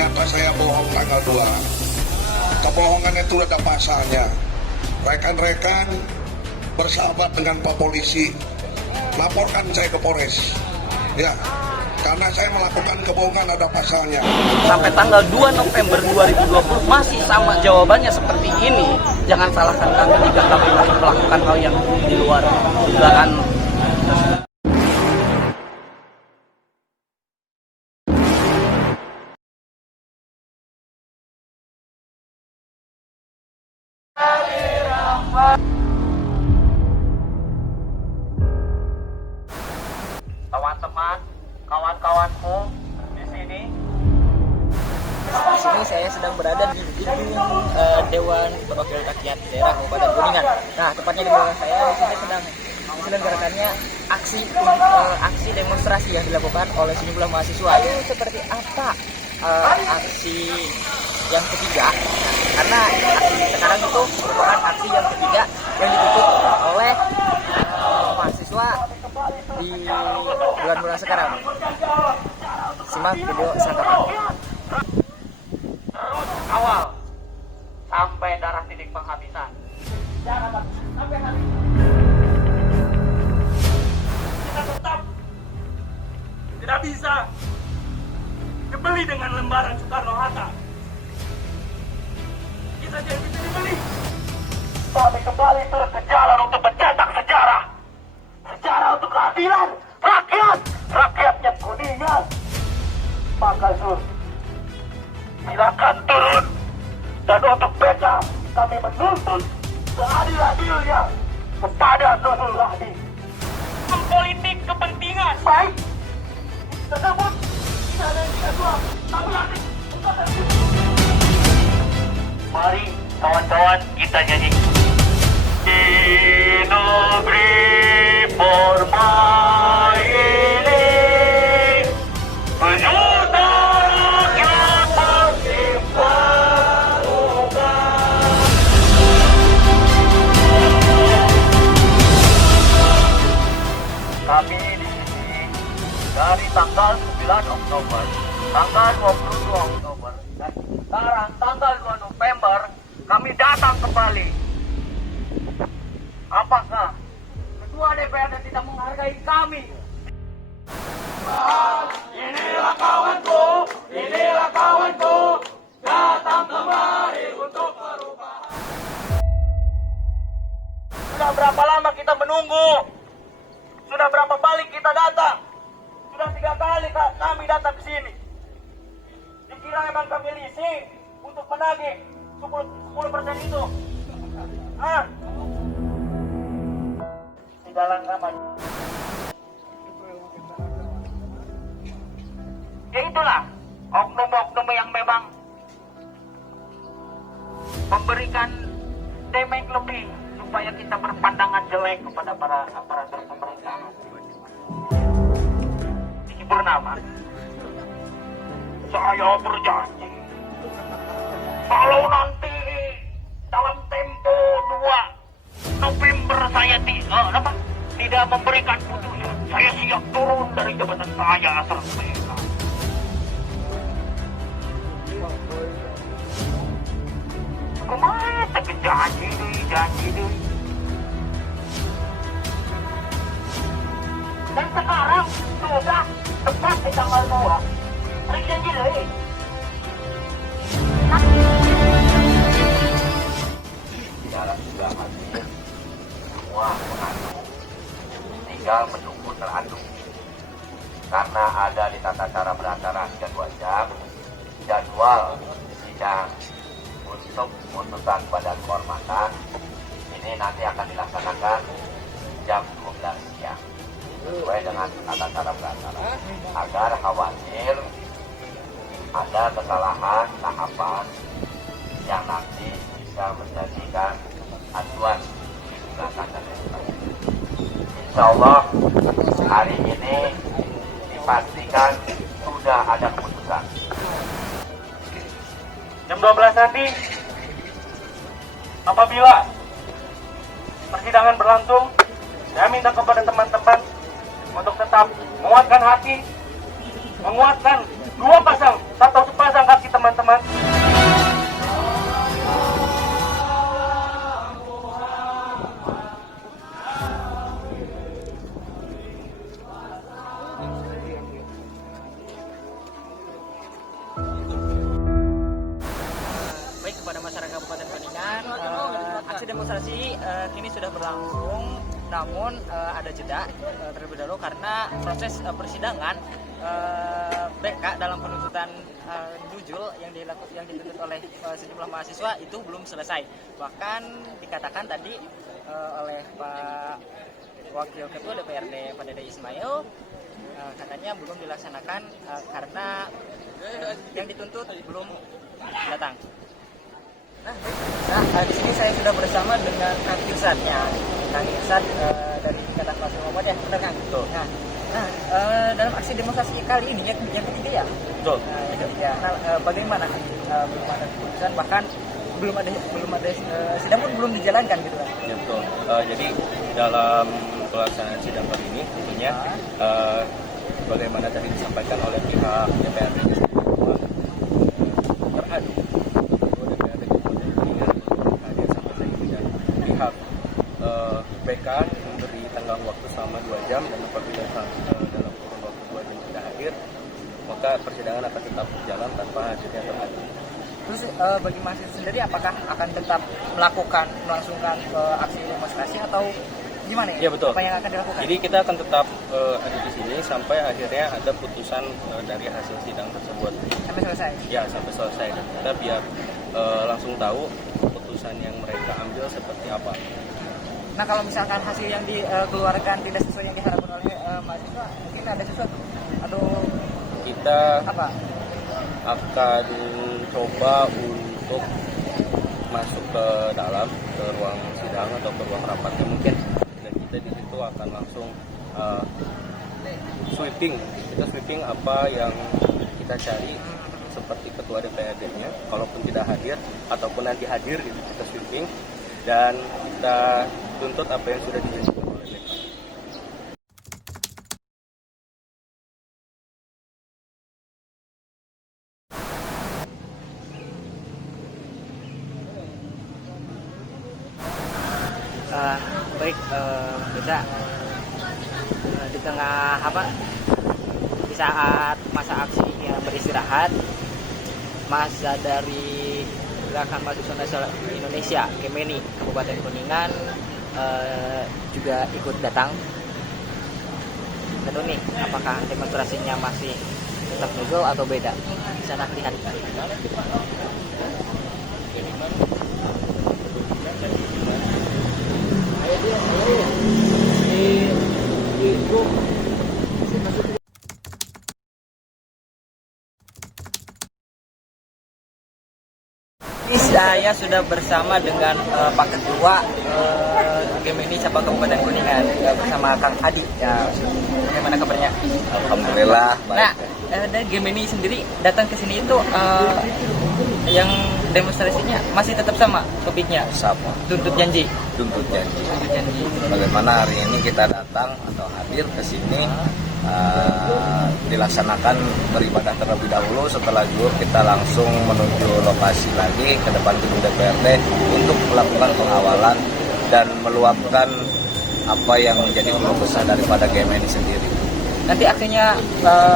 ternyata saya bohong tanggal 2. Kebohongan itu ada pasalnya. Rekan-rekan bersahabat dengan Pak Polisi, laporkan saya ke Polres. Ya, karena saya melakukan kebohongan ada pasalnya. Sampai tanggal 2 November 2020 masih sama jawabannya seperti ini. Jangan salahkan kami jika kami masih melakukan hal yang di luar dugaan. Teman-teman, kawan-kawanku di sini. Di sini saya sedang berada di gedung Dewan Perwakilan Rakyat Daerah Kabupaten Kuningan. Nah, tepatnya di belakang saya di sini sedang diselenggarakannya aksi demonstrasi yang dilakukan oleh sejumlah mahasiswa. Itu seperti apa aksi yang ketiga? Karena aksi sekarang itu merupakan aksi yang ketiga yang ditutup oleh mahasiswa di bulan-bulan sekarang. Simak video selengkapnya. Terus awal sampai darah titik penghabisan. Jangan sampai habis. Kita tetap tidak bisa dibeli dengan lembaran Soekarno-Hatta. Kita tidak bisa dibeli. Kami kembali terus ke jalan untuk mencetak sejarah. Sejarah untuk keadilan rakyatnya Kuningan. Maka silakan turun, dan untuk beta kami menuntut seadil-adilnya kepada Nurul Rahdi. Politik kepentingan baik tersebut tidak ada yang tidak dua, tapi nanti mari kawan-kawan kita nyanyi di negeri permai ini berjuta rakyat bersimpan. Kami di sini dari tanggal 9 Oktober, tanggal 22 Oktober, dan sekarang tanggal 2 November kami datang kembali. Apakah Ketua DPRD tidak menghargai kami? Inilah kawanku, datang kemari untuk perubahan. Sudah berapa lama kita menunggu? Sudah berapa balik kita datang? Sudah 3 kali kami datang ke sini. Dikira memang kami leasing untuk menagih 10% itu. Hah? Dalam ramai. Ya itulah oknum-oknum yang memang memberikan damage lebih supaya kita berpandangan jelek kepada para aparatur pemerintahan. Ini bernama saya berjanji kalau nanti dalam tempo 2 November saya tidak memberikan putusan, saya siap turun dari jabatan saya asal mereka. Kemarin tak janji deh. Dan sekarang sudah tepat di tanggal 2. Hari janji deh. Dalam juga hadir semua pengadu tinggal menunggu teradu karena ada di tata cara beracara 2 jam jadwal sidang untuk putusan badan kehormatan ini nanti akan dilaksanakan jam 12 siang sesuai dengan tata cara beracara agar khawatir ada kesalahan tahapan yang nanti bisa menjadikan acuan digunakan dan lain sebagainya. Insya Allah hari ini dipastikan sudah ada keputusan. Jam 12 nanti, apabila persidangan berlangsung, saya minta kepada teman-teman untuk tetap menguatkan hati, menguatkan 2 pasang, satu pasang kaki demonstrasi kini sudah berlangsung, namun ada jeda terlebih dahulu karena proses persidangan BK dalam penuntutan Nujul yang dituntut oleh sejumlah mahasiswa itu belum selesai. Bahkan dikatakan tadi oleh Pak Wakil Ketua DPRD Pak Dede Ismail, katanya belum dilaksanakan karena yang dituntut belum datang. Nah, di sini saya sudah bersama dengan Kang Irsan, Kang Irsan dari Ikatan Mahasiswa Muhammadiyah, ya, benar Kang? Betul. Nah, dalam aksi demonstrasi kali ini yang ketiga ya? Betul. Yang ketiga. Nah, bagaimana? Belum ada keputusan, bahkan belum ada sidang pun belum dijalankan gitu kan? Ya betul. Jadi dalam pelaksanaan sidang kali ini tentunya bagaimana tadi disampaikan oleh pihak DPRD bahwa teradu DPRD Kuningan hadir sampai saat ini, dan pihak BK memberi tenggang waktu selama 2 jam, dan apabila dalam kurun waktu 2 jam tidak hadir, maka persidangan akan tetap berjalan tanpa hadirnya teradu. Terus bagi mahasiswa sendiri apakah akan tetap melangsungkan aksi demonstrasi atau gimana ya? Ya betul. Apa yang akan dilakukan? Jadi kita akan tetap ada di sini sampai akhirnya ada putusan dari hasil sidang tersebut. Sampai selesai? Ya, sampai selesai. Dan kita biar langsung tahu keputusan yang mereka ambil seperti apa. Nah, kalau misalkan hasil yang dikeluarkan tidak sesuai yang diharapkan oleh mahasiswa, mungkin ada sesuatu atau kita apa? Akan coba untuk masuk ke dalam, ke ruang sidang atau ke ruang rapatnya mungkin, dan kita di situ akan langsung sweeping apa yang kita cari, seperti ketua DPRD-nya kalaupun tidak hadir ataupun nanti hadir gitu, kita sweeping dan kita tuntut apa yang sudah dijanjikan oleh BK. Baik, kita di tengah di saat masa aksi yang beristirahat, masa dari Gerakan Mahasiswa Nasional Indonesia Gemeni Kabupaten Kuningan juga ikut datang. Tentu nih, apakah demonstrasinya masih tetap nugel atau beda? Di sana lihat. Saya sudah bersama dengan Pak Ketua Gemeni Cabang Kabupaten Kuningan bersama Kang Adi. Ya, bagaimana kabarnya? Alhamdulillah baik. Nah, dari Gemeni sendiri datang ke sini itu yang demonstrasinya masih tetap sama topiknya? Sama. Tuntut janji. Tuntut janji. Tuntut janji. Bagaimana hari ini kita datang atau hadir ke sini dilaksanakan beribadah terlebih dahulu, setelah zuhur kita langsung menuju lokasi lagi ke depan gedung DPRD untuk melakukan pengawalan dan meluapkan apa yang menjadi keluh kesah daripada Gemeni sendiri. Nanti aksinya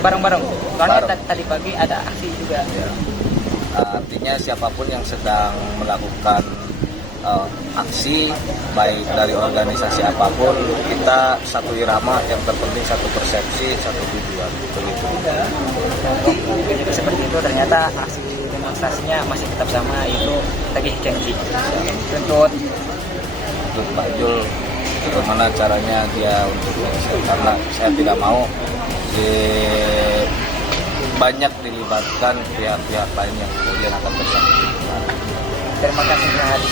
bareng-bareng. Soalnya tadi pagi ada aksi juga. Ya. Artinya siapapun yang sedang melakukan aksi, baik dari organisasi apapun, kita satu irama, yang terpenting satu persepsi, satu tujuan. Begitu. Jadi seperti itu, ternyata aksi demonstrasinya masih tetap sama, itu tagih janji. Tuntut Pak Jul, bagaimana caranya dia untuk karena saya tidak mau banyak dilibatkan pihak-pihak lain yang kemudian akan tersangkut. Terima kasih Pak Adi.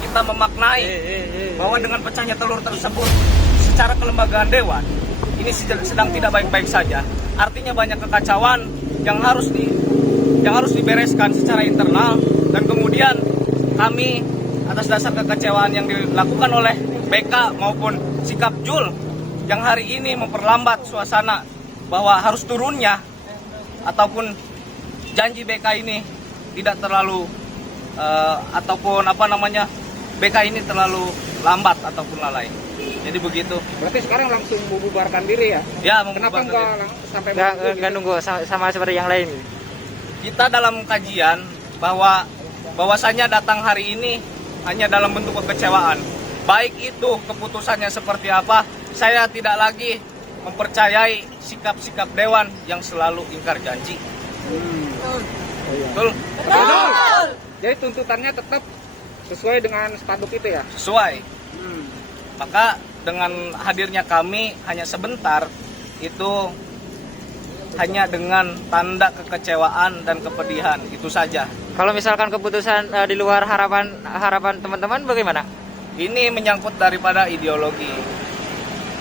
Kita memaknai bahwa dengan pecahnya telur tersebut secara kelembagaan dewan ini sedang tidak baik-baik saja. Artinya banyak kekacauan yang harus dibereskan secara internal, dan kemudian kami atas dasar kekecewaan yang dilakukan oleh BK maupun sikap Jul yang hari ini memperlambat suasana bahwa harus turunnya ataupun janji BK ini tidak terlalu BK ini terlalu lambat ataupun lalai. Jadi begitu. Berarti sekarang langsung membubarkan diri ya? Ya, Kenapa membubarkan nggak diri. sampai Nggak menunggu gitu? nunggu sama seperti yang lain. Kita dalam kajian bahwasanya datang hari ini hanya dalam bentuk kekecewaan. Baik itu keputusannya seperti apa, saya tidak lagi mempercayai sikap-sikap dewan yang selalu ingkar janji. Betul? Jadi tuntutannya tetap sesuai dengan spanduk itu ya? Sesuai. Maka dengan hadirnya kami hanya sebentar, itu hanya dengan tanda kekecewaan dan kepedihan, itu saja. Kalau misalkan keputusan di luar harapan teman-teman bagaimana? Ini menyangkut daripada ideologi.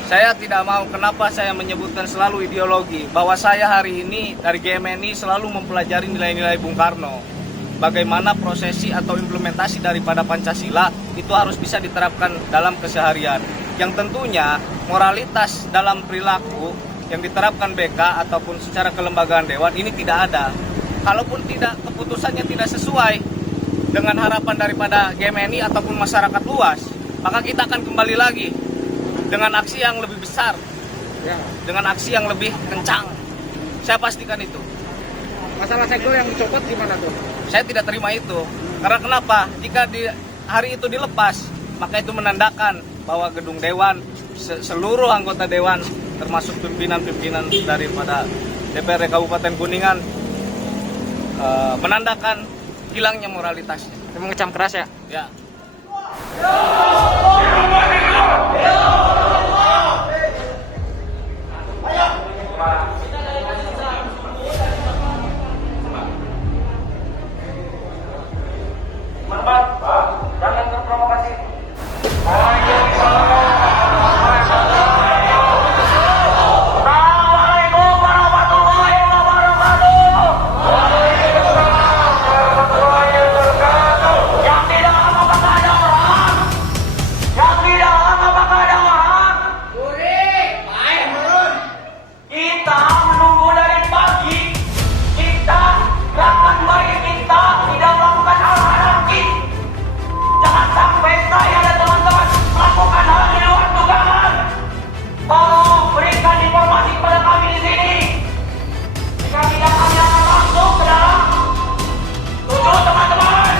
Saya tidak mau, kenapa saya menyebutkan selalu ideologi, bahwa saya hari ini dari GMNI selalu mempelajari nilai-nilai Bung Karno. Bagaimana prosesi atau implementasi daripada Pancasila itu harus bisa diterapkan dalam keseharian. Yang tentunya moralitas dalam perilaku yang diterapkan BK ataupun secara kelembagaan dewan ini tidak ada. Kalaupun tidak, keputusannya tidak sesuai dengan harapan daripada GMNI ataupun masyarakat luas, maka kita akan kembali lagi dengan aksi yang lebih besar, dengan aksi yang lebih kencang. Saya pastikan itu. Masalah segel yang dicopot gimana tuh? Saya tidak terima itu. Karena kenapa? Jika di hari itu dilepas, maka itu menandakan bahwa gedung dewan, seluruh anggota dewan, termasuk pimpinan-pimpinan daripada DPRD Kabupaten Kuningan, menandakan hilangnya moralitasnya. Mengecam keras ya? Ya. Jangan terprovokasi. Assalamualaikum warahmatullahi wabarakatuh. Yang tidak lama bakal ada orang. Yang tidak lama bakal ada orang. Kita menunggu dari pagi. Kita gerakan bayi kita tidak melakukan hal-hal anarkis. Jangan sampai saya dan teman-teman melakukan hal di luar dugaan. Tolong berikan informasi kepada kami di sini. Jika tidak, kami akan masuk ke dalam. Tujuh teman-teman.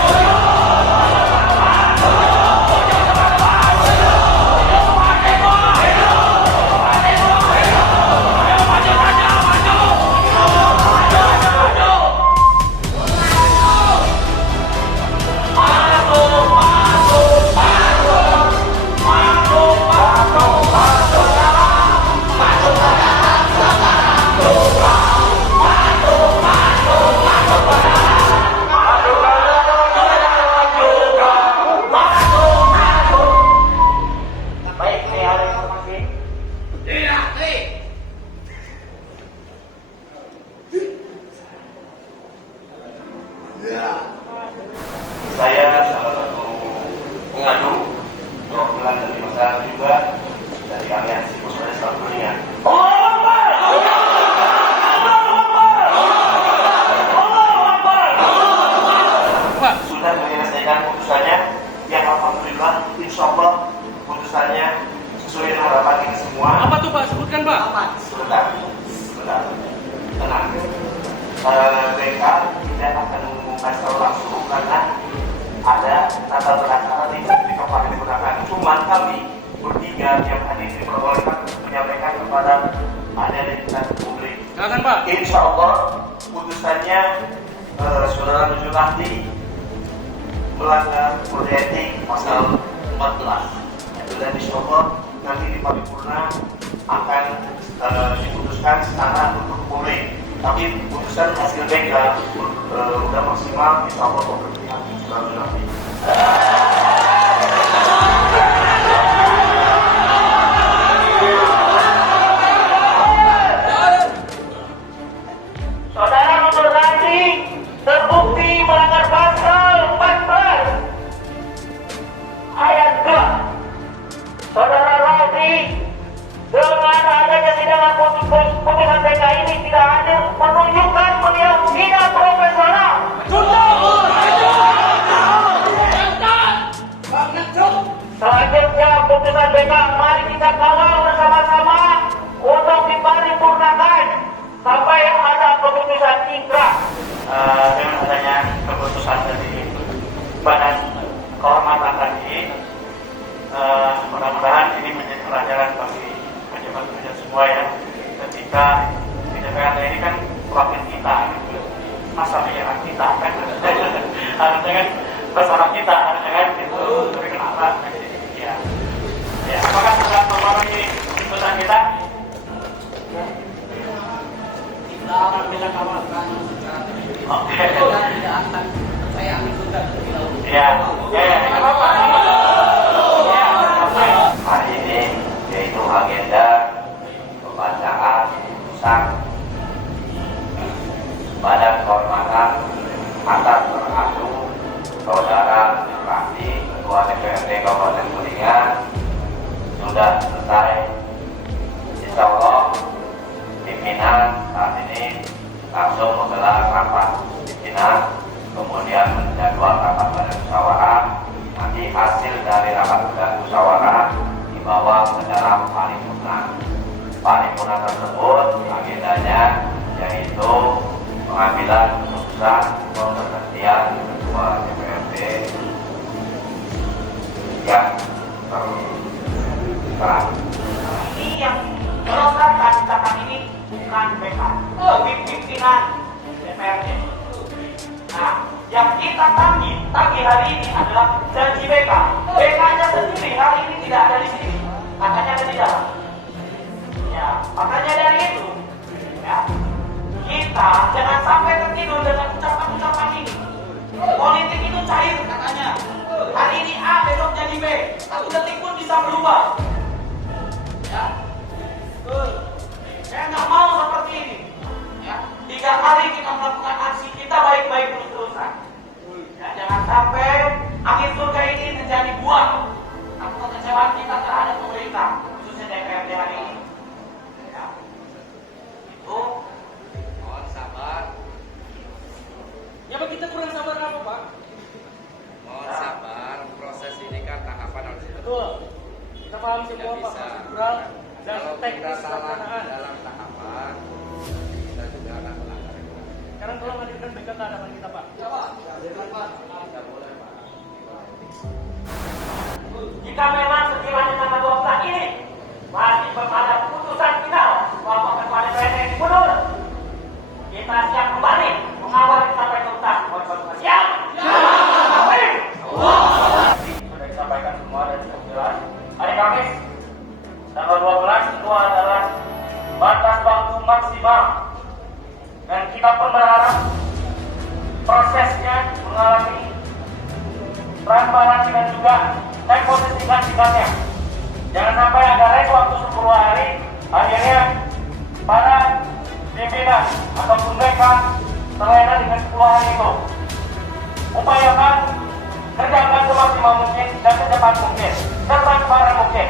Baik, ini ada informasi. Saya salah satu pengadu perwakilan dari masyarakat juga dari Aliansi Muslim Islam Kuningan. Sudah menyelesaikan putusannya yang alhamdulillah insya Allah putusannya sesuai dengan harapan kita semua. Apa tuh Pak? Sebutkan Pak. Sebentar. Tenang. BK tidak akan mengumumkan secara langsung karena ada tata beracara di Kabupaten Kuningan. Cuma kami bertiga yang hadir diperbolehkan menyampaikan kepada ada publik. Silakan Pak. Insya Allah putusannya saudara Nujul Ahdi melanggar kode etik pasal 14. Dan insya Allah nanti di paripurna akan diputuskan secara untuk publik. Tapi putusan hasil BK sudah maksimal, insya Allah berpihak saudara Nujul Ahdi. Saudara Nujul Ahdi terbukti melanggar pasal 14 ayat 2. Saudara Raudi dengan adanya sidang putusan BK ini tidak hadir menunjukkan beliau tidak profesional. Selanjutnya putusan BK mari kita kita kawal bersama-sama untuk diparipurnakan sampai ada keputusan ingkrah. Dengan adanya keputusan dari Badan Kehormatan tadi, mudah-mudahan ini menjadi pelajaran bagi pejabat-pejabat semua ya, ketika di DPRD ini kan wakil kita, masa menyerang kita kan, harusnya kan bersama kita, harusnya kan itu, tapi kenapa? Ya, ya, apakah sudah memahami tuntutan kita? Kita akan bisa kawalkan. Oke. Saya ambil juga. Ya, ya, apa? Hari ini yaitu agenda pembacaan putusan Badan Kehormatan atas teradu Saudara Raffi, Ketua DPRD Kabupaten Kuningan, sudah selesai. Insya Allah pimpinan saat ini langsung menggelar rapat pimpinan, kemudian menjadwal rapat badan musyawarah. Nanti hasil dari rapat badan musyawarah dibawa ke dalam paripurna. Paripurna tersebut agendanya yaitu pengambilan keputusan pemberhentian Ketua DPRD yang terserah. Ini yang melontarkan kata ini bukan BK, tapi pimpinan DPRD. Nah, yang kita tagih hari ini adalah janji BK. BK-nya sendiri hari ini tidak ada di sini, makanya ada di dalam. Ya, makanya dari itu, ya, kita jangan sampai tertidur dengan ucapan-ucapan ini. Politik itu cair katanya. Hari ini A, besok jadi B. Satu detik pun bisa berubah. Ya, saya nggak mau seperti ini. Ya, 3 kali kita melakukan aksi kita baik-baik terus-terusan. Ya, jangan sampai angin surga ini menjadi buah. Aku kekecewaan kita terhadap pemerintah, khususnya DPRD hari ini. Ya, itu Mohon sabar. Ya Pak, kita kurang sabar apa Pak? Mohon sabar. Proses ini kan tahapan harus Betul. Kita paham semua Pak, prosedural dan Kalau kita teknis salah pelaksanaan. dalam tahapan, kita juga akan melanggar. Sekarang tolong hadirkan BK ke hadapan kita Pak. Tidak boleh, Pak. jika memang sekiranya tanggal 12 ini masih pada putusan final bahwa Ketua DPRD mundur, kita siap kembali mengawal sampai tuntas. Siap? Sudah disampaikan semua dan cukup jelas. Hari Kamis tanggal 12 itu adalah batas waktu maksimal, dan kita pun berharap prosesnya mengalami transparansi dan juga tempo singkat-singkatnya. Jangan sampai ada rest waktu 10 hari, akhirnya para pimpinan ataupun mereka terlena dengan 10 hari itu. Upayakan kerjakan semaksimal mungkin dan secepat mungkin, setransparan mungkin.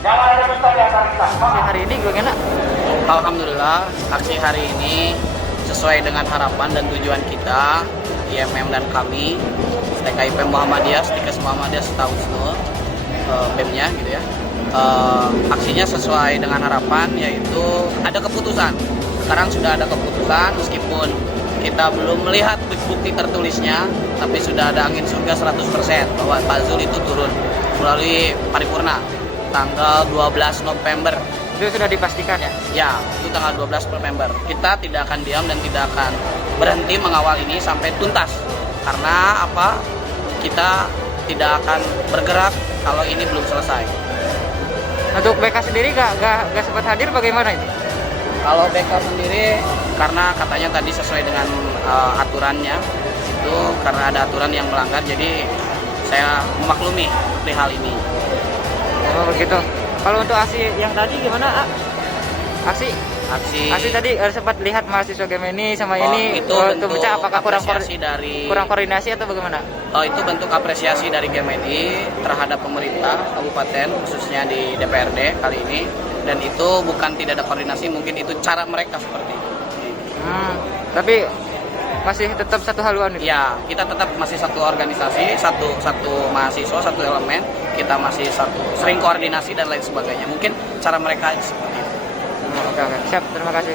Jangan ada dusta di antara kita. Hari ini gimana? Alhamdulillah, aksi hari ini sesuai dengan harapan dan tujuan kita, IMM dan kami, TKIP Muhammadiyah, Stikes Muhammadiyah Setausnul, BEM-nya gitu ya. Aksinya sesuai dengan harapan, yaitu ada keputusan. Sekarang sudah ada keputusan, meskipun kita belum melihat bukti tertulisnya, tapi sudah ada angin surga 100% bahwa Pak Zul itu turun melalui paripurna tanggal 12 November. Itu sudah dipastikan ya? Ya, itu tanggal 12 November. Kita tidak akan diam dan tidak akan berhenti mengawal ini sampai tuntas. Karena apa? Kita tidak akan bergerak kalau ini belum selesai. Untuk BK sendiri gak sempat hadir, bagaimana itu? Kalau BK sendiri, karena katanya tadi sesuai dengan aturannya, itu karena ada aturan yang melanggar, jadi saya memaklumi perihal ini. Oh begitu. Kalau untuk aksi yang tadi gimana? Aksi tadi sempat lihat mahasiswa Gemini sama ini itu waktu bentuk baca, apakah kurang koordinasi atau bagaimana? Itu bentuk apresiasi dari Gemini terhadap pemerintah kabupaten, khususnya di DPRD kali ini, dan itu bukan tidak ada koordinasi, mungkin itu cara mereka seperti itu. Tapi masih tetap satu haluan itu? Ya, kita tetap masih satu organisasi, satu mahasiswa, satu elemen, kita masih sering koordinasi dan lain sebagainya. Mungkin cara mereka seperti itu. Oke, siap, terima kasih.